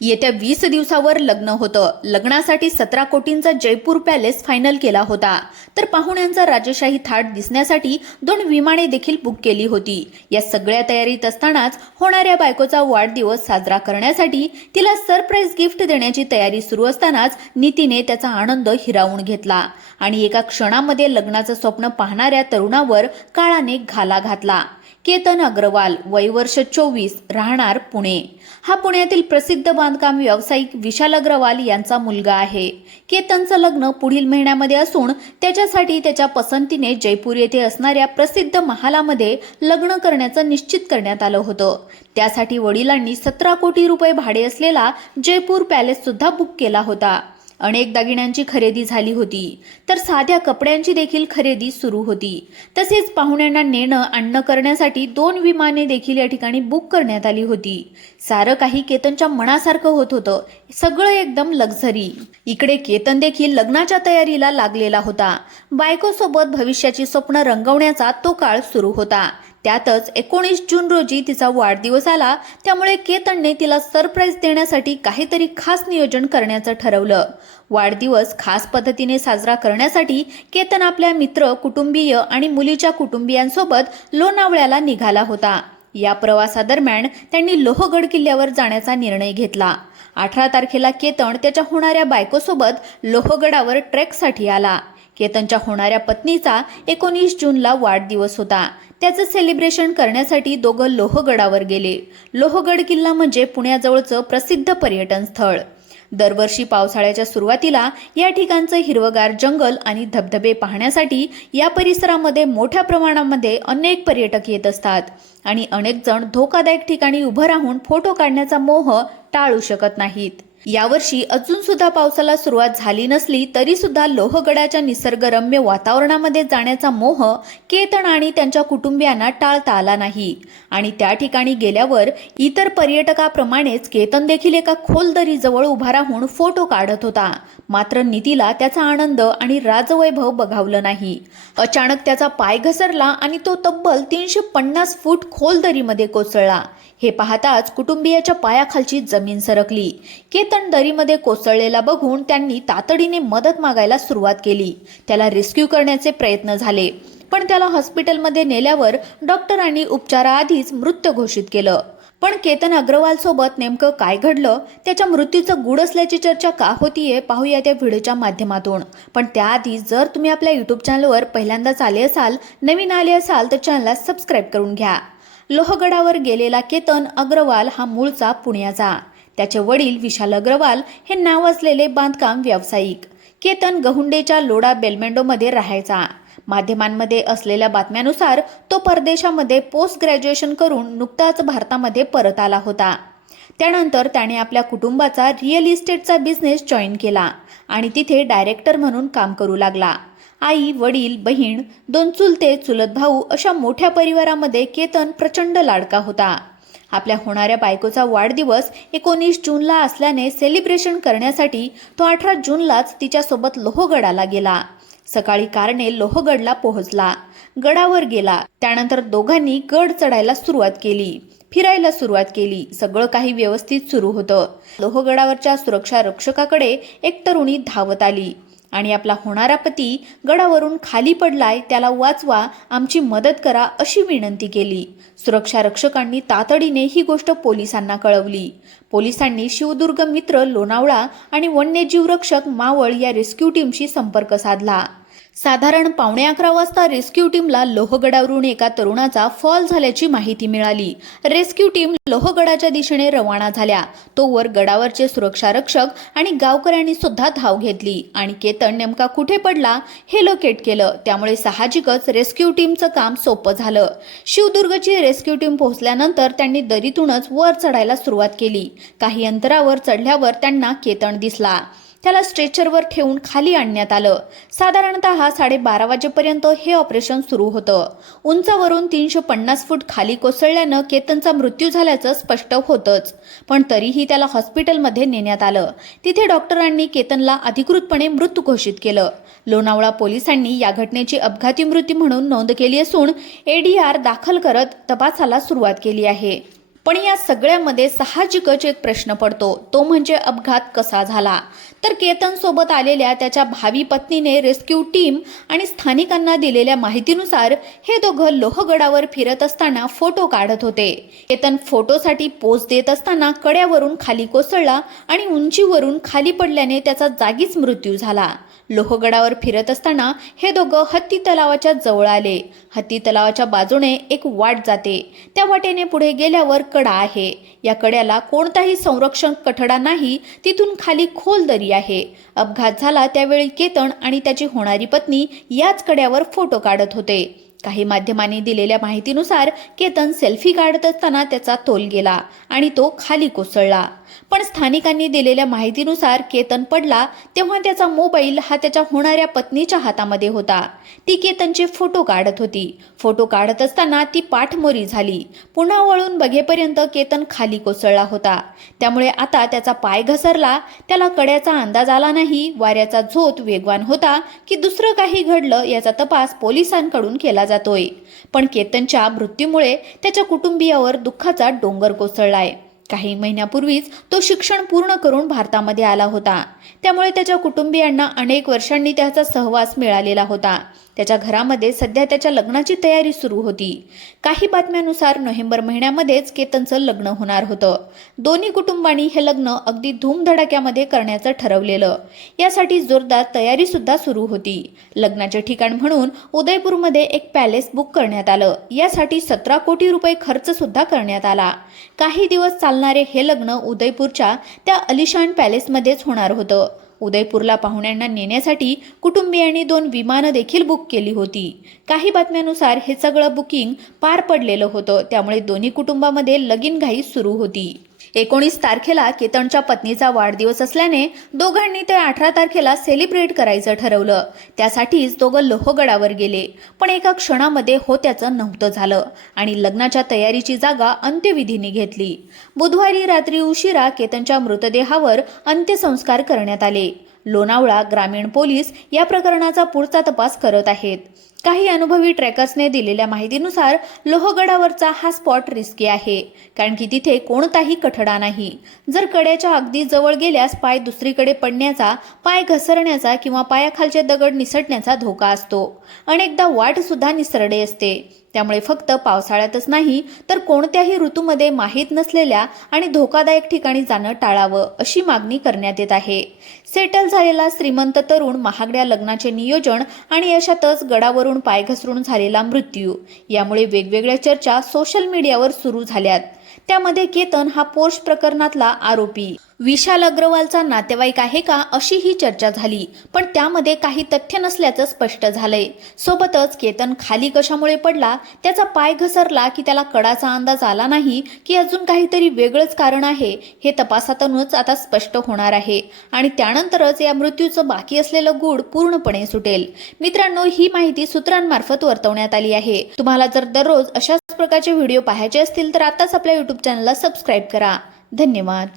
येत्या 20 दिवसावर लग्न होतं. लग्नासाठी 17 कोटींचा जयपूर पॅलेस फायनल केला होता. तर पाहुण्यांचा राजशाही थाट दिसण्यासाठी 2 विमाने देखील बुक केली होती. या सगळ्या तयारीत असतानाच होणाऱ्या बायकोचा वाढदिवस साजरा करण्यासाठी तिला सरप्राईज गिफ्ट देण्याची तयारी सुरू असतानाच नीतीने त्याचा आनंद हिरावून घेतला आणि एका क्षणामध्ये लग्नाचं स्वप्न पाहणाऱ्या तरुणावर काळाने घाला घातला. केतन अग्रवाल, वय वर्ष 24, राहणार पुणे. हा पुण्यातील प्रसिद्ध बांधकाम व्यावसायिक विशाल अग्रवाल यांचा मुलगा आहे. केतनचं लग्न पुढील महिन्यामध्ये असून त्याच्यासाठी त्याच्या पसंतीने जयपूर येथे असणाऱ्या प्रसिद्ध महालामध्ये लग्न करण्याचं निश्चित करण्यात आलं होतं. त्यासाठी वडिलांनी 17 कोटी रुपये भाडे असलेला जयपूर पॅलेस सुद्धा बुक केला होता. अनेक दागिन्यांची खरेदी झाली होती, तर साध्या कपड्यांची देखील खरेदी सुरू होती. तसेच पाहुण्यांना नेणं आणणं करण्यासाठी 2 विमाने देखील या ठिकाणी बुक करण्यात आली होती. सारं काही केतनच्या मनासारखं होत होतं. सगळं एकदम लक्झरी. इकडे केतन देखील लग्नाच्या तयारीला लागलेला होता. बायकोसोबत भविष्याची स्वप्न रंगवण्याचा तो काळ सुरू होता. त्यातच 19 जून रोजी तिचा वाढदिवस आला. त्यामुळे केतनने तिला सरप्राईज देण्यासाठी काहीतरी खास नियोजन करण्याचं ठरवलं. वाढदिवस खास पद्धतीने साजरा करण्यासाठी केतन आपल्या मित्र, कुटुंबीय आणि मुलीच्या कुटुंबियांसोबत लोणावळ्याला निघाला होता. या प्रवासादरम्यान त्यांनी लोहगड किल्ल्यावर जाण्याचा निर्णय घेतला. 18 तारखेला केतन त्याच्या होणाऱ्या बायकोसोबत लोहगडावर ट्रेकसाठी आला. केतनच्या होणाऱ्या पत्नीचा 19 जूनला वाढदिवस होता. त्याचं सेलिब्रेशन करण्यासाठी दोघं लोहगडावर गेले. लोहगड किल्ला म्हणजे पुण्याजवळचं प्रसिद्ध पर्यटन स्थळ. दरवर्षी पावसाळ्याच्या सुरुवातीला या ठिकाणचं हिरवगार जंगल आणि धबधबे पाहण्यासाठी या परिसरामध्ये मोठ्या प्रमाणामध्ये अनेक पर्यटक येत असतात आणि अनेक जण धोकादायक ठिकाणी उभं राहून फोटो काढण्याचा मोह टाळू शकत नाहीत. यावर्षी अजून सुद्धा पावसाला सुरुवात झाली नसली तरी सुद्धा लोहगडाच्या निसर्गरम्य वातावरणामध्ये जाण्याचा मोह केतन आणि त्यांच्या कुटुंबियांना टाळता आला नाही आणि त्या ठिकाणी गेल्यावर इतर पर्यटकाप्रमाणेच केतन देखील एका खोल दरीजवळ उभा राहून फोटो काढत होता. मात्र नीतीला त्याचा आनंद आणि राजवैभव बघावलं नाही. अचानक त्याचा पाय घसरला आणि तो तब्बल 350 फूट खोल दरीमध्ये कोसळला. हे पाहताच कुटुंबियाच्या पायाखालची जमीन सरकली. केतन दरीमध्ये कोसळलेला बघून त्यांनी तातडीने मदत मागायला सुरुवात केली. त्याला रेस्क्यू करण्याचे प्रयत्न झाले, पण त्याला हॉस्पिटलमध्ये नेल्यावर डॉक्टरांनी उपचाराआधीच मृत घोषित केलं. पण केतन अग्रवाल सोबत नेमकं काय घडलं, त्याच्या मृत्यूचं गूढ असल्याची चर्चा का होतीये, पाहूया त्या व्हिडिओच्या माध्यमातून. पण त्याआधी जर तुम्ही आपल्या यूट्यूब चॅनलवर पहिल्यांदाच आले असाल, नवीन आले असाल तर चॅनलला सबस्क्राईब करून घ्या. लोहगडावर गेलेला केतन अग्रवाल हा मूळचा पुण्याचा. त्याचे वडील विशाल अग्रवाल हे नाव असलेले बांधकाम व्यावसायिक. केतन गहुंडेच्या लोढा बेलमेंडोमध्ये राहायचा. माध्यमांमध्ये असलेल्या बातम्यानुसार तो परदेशामध्ये पोस्ट ग्रॅज्युएशन करून नुकताच भारतामध्ये परत आला होता. त्यानंतर त्याने आपल्या कुटुंबाचा रिअल इस्टेटचा बिझनेस जॉईन केला आणि तिथे डायरेक्टर म्हणून काम करू लागला. आई, वडील, बहीण, 2 चुलते, चुलत भाऊ अशा मोठ्या परिवारामध्ये केतन प्रचंड लाडका होता. आपल्या होणाऱ्या बायकोचा वाढदिवस 19 जूनला असल्याने सेलिब्रेशन करण्यासाठी तो 18 जूनलाच तिच्यासोबत लोहगडाला गेला. सकाळी कारने लोहगडला पोहोचला. गडावर गेला. त्यानंतर दोघांनी गड चढायला सुरुवात केली. फिरायला सुरुवात केली. सगळं काही व्यवस्थित सुरू होतं. लोहगडावरच्या सुरक्षा रक्षकाकडे एक तरुणी धावत आली आणि आपला होणारा पती गडावरून खाली पडलाय, त्याला वाचवा, आमची मदत करा अशी विनंती केली. सुरक्षा रक्षकांनी तातडीने ही गोष्ट पोलिसांना कळवली. पोलिसांनी शिवदुर्ग मित्र लोणावळा आणि वन्यजीव रक्षक मावळ या रेस्क्यू टीमशी संपर्क साधला. साधारण 11:15 वाजता रेस्क्यू टीमला लोहगडावरून एका तरुणाचा फॉल झाल्याची माहिती मिळाली. रेस्क्यू टीम लोहगडाच्या दिशेने रवाना झाल्या. तोवर गडावरचे सुरक्षा रक्षक आणि गावकऱ्यांनी सुद्धा धाव घेतली आणि केतन नेमका कुठे पडला हे लोकेट केलं. त्यामुळे साहजिकच रेस्क्यू टीमचं काम सोपं झालं. शिवदुर्गची रेस्क्यू टीम पोहोचल्यानंतर त्यांनी दरीतूनच वर चढायला सुरुवात केली. काही अंतरावर चढल्यावर त्यांना केतन दिसला. त्याला स्ट्रेचरवर ठेवून खाली आणण्यात आलं. साधारणतः 12:30 वाजेपर्यंत हे ऑपरेशन सुरू होतं. उंचावरून 350 फूट खाली कोसळल्यानं केतनचा मृत्यू झाल्याचं स्पष्ट होतंच, पण तरीही त्याला हॉस्पिटलमध्ये नेण्यात आलं. तिथे डॉक्टरांनी केतनला अधिकृतपणे मृत घोषित केलं. लोणावळा पोलिसांनी या घटनेची अपघाती मृत्यू म्हणून नोंद केली असून ADR दाखल करत तपासाला सुरुवात केली आहे. पण या सगळ्यामध्ये साहजिकच एक प्रश्न पडतो, तो म्हणजे अपघात कसा झाला. तर केतन सोबत आलेल्या त्याच्या भावी पत्नीने रेस्क्यू टीम आणि स्थानिकांना दिलेल्या माहितीनुसार हे दोघं लोहगडावर फिरत असताना फोटो काढत होते. केतन फोटोसाठी पोज देत असताना कड्यावरून खाली कोसळला आणि उंचीवरून खाली पडल्याने त्याचा जागीच मृत्यू झाला. लोहगडावर फिरत असताना हे दोघं हत्ती तलावाच्या जवळ आले. हत्ती तलावाच्या बाजूने एक वाट जाते. त्या वाटेने पुढे गेल्यावर कडा आहे. या कड्याला कोणताही संरक्षण कठडा नाही. तिथून खाली खोल दरी आहे. अपघात झाला त्यावेळी केतन आणि त्याची होणारी पत्नी याच कड्यावर फोटो काढत होते. काही माध्यमांनी दिलेल्या माहितीनुसार केतन सेल्फी काढत असताना त्याचा तोल गेला आणि तो खाली कोसळला. पण स्थानिकांनी दिलेल्या माहितीनुसार केतन पडला तेव्हा त्याचा मोबाईल हा त्याच्या होणाऱ्या पत्नीच्या हातामध्ये होता. ती केतनचे फोटो काढत होती. फोटो काढत असताना ती पाठमोरी झाली. पुन्हा वळून बघेपर्यंत केतन खाली कोसळला होता. त्यामुळे आता त्याचा पाय घसरला. त्याला कड्याचा अंदाज आला नाही. वाऱ्याचा झोत वेगवान होता की दुसरं काही घडलं याचा तपास पोलिसांकडून केला जातोय. पण केतनच्या मृत्यूमुळे त्याच्या कुटुंबियावर दुःखाचा डोंगर कोसळलाय. काही महिन्यापूर्वीच तो शिक्षण पूर्ण करून भारतामध्ये आला होता. त्यामुळे त्याच्या कुटुंबियांना अनेक वर्षांनी त्याचा सहवास मिळालेला होता. त्याच्या घरामध्ये सध्या त्याच्या लग्नाची तयारी सुरू होती. काही बातम्यांनुसार नोव्हेंबर महिन्यामध्येच केतनचं लग्न होणार होतं. दोन्ही कुटुंबांनी हे लग्न अगदी धूमधडाक्यामध्ये करण्याचं ठरवलेलं. यासाठी जोरदार तयारी सुद्धा सुरू होती. लग्नाचे ठिकाण म्हणून उदयपूरमध्ये एक पॅलेस बुक करण्यात आलं. यासाठी 17 कोटी रुपये खर्च सुद्धा करण्यात आला. काही दिवस चालणारे हे लग्न उदयपूरच्या त्या अलिशान पॅलेसमध्येच होणार होतं. उदयपूरला पाहुण्यांना नेण्यासाठी कुटुंबियांनी 2 विमानं देखील बुक केली होती. काही बातम्यांनुसार हे सगळं बुकिंग पार पडलेलं होतं. त्यामुळे दोन्ही कुटुंबामध्ये लगीनघाई सुरू होती. 19 तारखेला केतनच्या पत्नीचा वाढदिवस असल्याने दोघांनी ते 18 तारखेला सेलिब्रेट करायचं ठरवलं. त्यासाठीच दोघं लोहगडावर गेले. पण एका क्षणामध्ये होत्याचं नव्हतं झालं आणि लग्नाच्या तयारीची जागा अंत्यविधीने घेतली. बुधवारी रात्री उशिरा केतनच्या मृतदेहावर अंत्यसंस्कार करण्यात आले. लोणावळा ग्रामीण पोलीस या प्रकरणाचा पुढचा तपास करत आहेत. काही अनुभवी ट्रेकर्सने दिलेल्या माहितीनुसार लोहगडावरचा हा स्पॉट रिस्की आहे, कारण की तिथे कोणताही कठडा नाही. जर कड्याच्या अगदी जवळ गेल्यास पाय दुसरीकडे पडण्याचा, पाय घसरण्याचा किंवा पायाखालचे दगड निसटण्याचा धोका असतो. अनेकदा वाट सुद्धा निसरडे असते. त्यामुळे फक्त पावसाळ्यातच नाही तर कोणत्याही ऋतूमध्ये माहीत नसलेल्या आणि धोकादायक ठिकाणी जाणं टाळावं अशी मागणी करण्यात येत आहे. सेटल झालेला श्रीमंत तरुण, महागड्या लग्नाचे नियोजन आणि अशातच गडावरून पाय घसरून झालेला मृत्यू, यामुळे वेगवेगळ्या चर्चा सोशल मीडियावर सुरू झाल्यात. त्यामध्ये केतन हा पोर्श प्रकरणातला आरोपी विशाल अग्रवालचा नातेवाईक आहे का अशी ही चर्चा झाली. पण त्यामध्ये काही तथ्य नसल्याचं स्पष्ट झालंय. सोबतच केतन खाली कशामुळे पडला, त्याचा पाय घसरला की त्याला कडाचा अंदाज आला नाही की अजून काहीतरी वेगळंच कारण आहे, हे तपासातूनच आता स्पष्ट होणार आहे आणि त्यानंतरच या मृत्यूचं बाकी असलेलं गूढ पूर्णपणे सुटेल. मित्रांनो, ही माहिती सूत्रांमार्फत वर्तवण्यात आली आहे. तुम्हाला जर दररोज अशाच प्रकारचे व्हिडिओ पाहायचे असतील तर आताच आपल्या YouTube चॅनलला सबस्क्राईब करा. धन्यवाद.